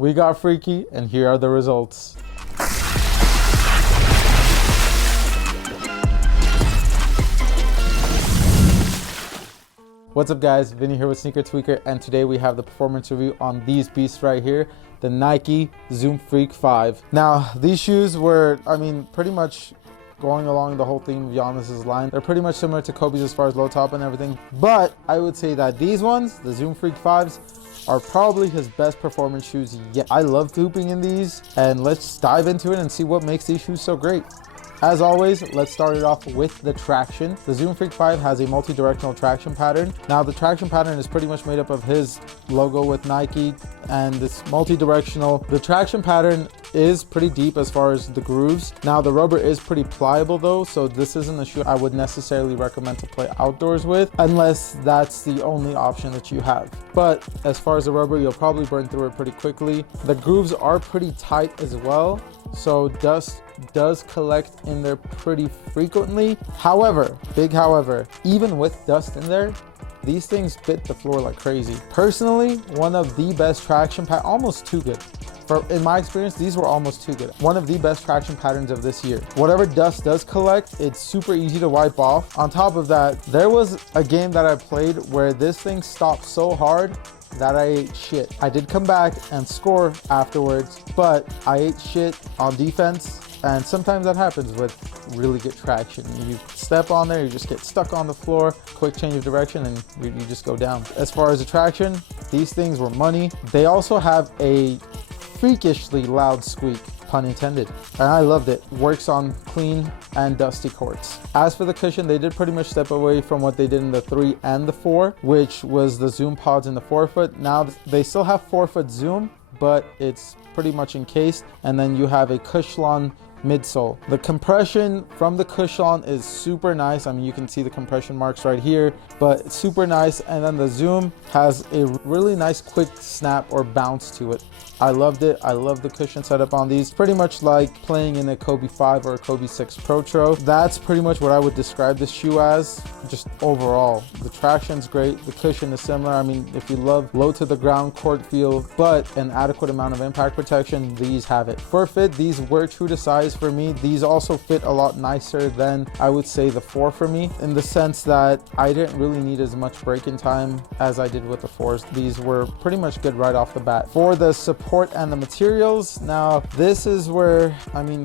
We got freaky, and here are the results. What's up guys, Vinny here with Sneaker Tweaker, and today we have the performance review on these beasts right here, the Nike Zoom Freak 5. Now, these shoes were, pretty much going along the whole theme of Giannis's line. They're pretty much similar to Kobe's as far as low top and everything, but I would say that these ones, the Zoom Freak 5s, are probably his best performance shoes yet. I love hooping in these, and let's dive into it and see what makes these shoes so great. As always, let's start it off with the traction. The Zoom Freak 5 has a multi-directional traction pattern. Now, the traction pattern is pretty much made up of his logo with Nike, and this multi-directional. The traction pattern is pretty deep as far as the grooves. Now, the rubber is pretty pliable though, so this isn't a shoe I would necessarily recommend to play outdoors with, unless that's the only option that you have. But as far as the rubber, you'll probably burn through it pretty quickly. The grooves are pretty tight as well, so dust does collect in there pretty frequently. However, big however, even with dust in there, these things fit the floor like crazy. Personally, one of the best traction almost too good. In my experience, these were almost too good. One of the best traction patterns of this year. Whatever dust does collect, it's super easy to wipe off. On top of that, there was a game that I played where this thing stopped so hard that I ate shit. I did come back and score afterwards, but I ate shit on defense, and sometimes that happens with really good traction. You step on there, you just get stuck on the floor, quick change of direction, and you just go down. As far as the traction, these things were money. They also have a freakishly loud squeak, pun intended, and I loved it. Works on clean and dusty courts. As for the cushion, they did pretty much step away from what they did in the 3 and the 4, which was the zoom pods in the forefoot. Now they still have forefoot zoom, but it's pretty much encased, and then you have a Cushlon midsole. The compression from the Cushlon is super nice. You can see the compression marks right here, but it's super nice. And then the Zoom has a really nice quick snap or bounce to it. I loved it. I love the cushion setup on these. Pretty much like playing in a Kobe 5 or a Kobe 6 Pro Tro. That's pretty much what I would describe this shoe as. Just overall, the traction's great. The cushion is similar. If you love low to the ground court feel, but an adequate amount of impact protection, these have it. For fit, these were true to size for me. These also fit a lot nicer than I would say the 4 for me, in the sense that I didn't really need as much break-in time as I did with the 4s. These were pretty much good right off the bat. For the support and the materials, now this is where,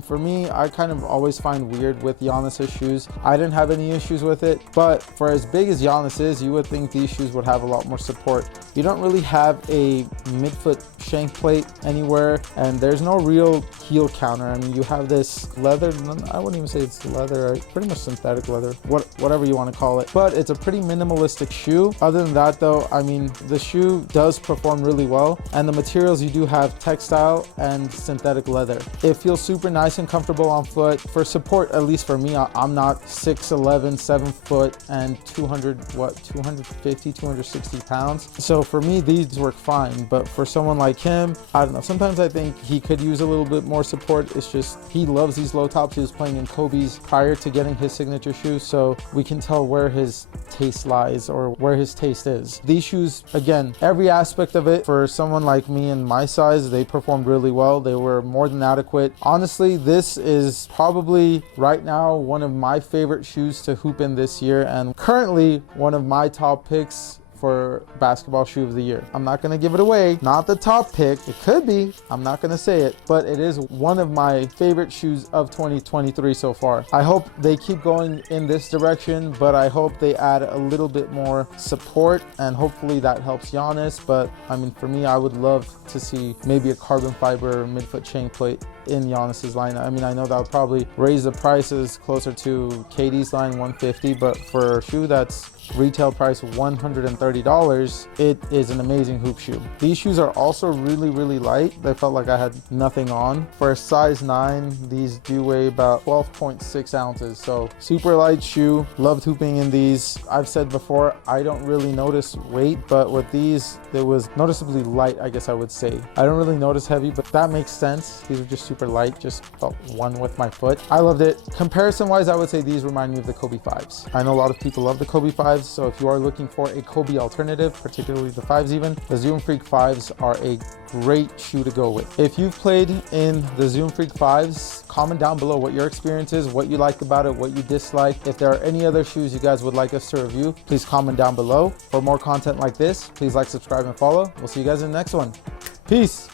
for me, I kind of always find weird with Giannis's shoes. I didn't have any issues with it, but for as big as Giannis is, you would think these shoes would have a lot more support. You don't really have a midfoot shank plate anywhere, and there's no real heel counter. You have this leather, I wouldn't even say it's leather, pretty much synthetic leather, whatever you want to call it, but it's a pretty minimalistic shoe. Other than that though, the shoe does perform really well, and the materials, you do have textile and synthetic leather. It feels super nice and comfortable on foot. For support, at least for me, I'm not 6'11", 7 foot and 250, 260 pounds. So for me, these work fine, but for someone like him, I don't know, sometimes I think he could use a little bit more support. It's just, he loves these low tops. He was playing in Kobe's prior to getting his signature shoe, so we can tell where his taste lies or where his taste is. These shoes, again, every aspect of it, for someone like me and my size, they performed really well. They were more than adequate. Honestly, this is probably right now one of my favorite shoes to hoop in this year, and currently one of my top picks for basketball shoe of the year. I'm not gonna give it away, not the top pick. It could be, I'm not gonna say it, but it is one of my favorite shoes of 2023 so far. I hope they keep going in this direction, but I hope they add a little bit more support, and hopefully that helps Giannis. But for me, I would love to see maybe a carbon fiber midfoot chain plate in Giannis's line. I know that would probably raise the prices closer to KD's line, 150, but for a shoe that's retail price $130, it is an amazing hoop shoe. These shoes are also really, really light. They felt like I had nothing on. For a size 9, these do weigh about 12.6 ounces, so super light shoe. Loved hooping in these. I've said before, I don't really notice weight, but with these, it was noticeably light, I guess I would say. I don't really notice heavy, but that makes sense. These are just super light, just felt one with my foot. I loved it. Comparison wise, I would say these remind me of the Kobe 5s. I know a lot of people love the Kobe 5. 5s. So if you are looking for a Kobe alternative, particularly the 5s even, the Zoom Freak 5s are a great shoe to go with. If you've played in the Zoom Freak 5s, comment down below what your experience is, what you liked about it, what you disliked. If there are any other shoes you guys would like us to review, please comment down below. For more content like this, please like, subscribe, and follow. We'll see you guys in the next one. Peace.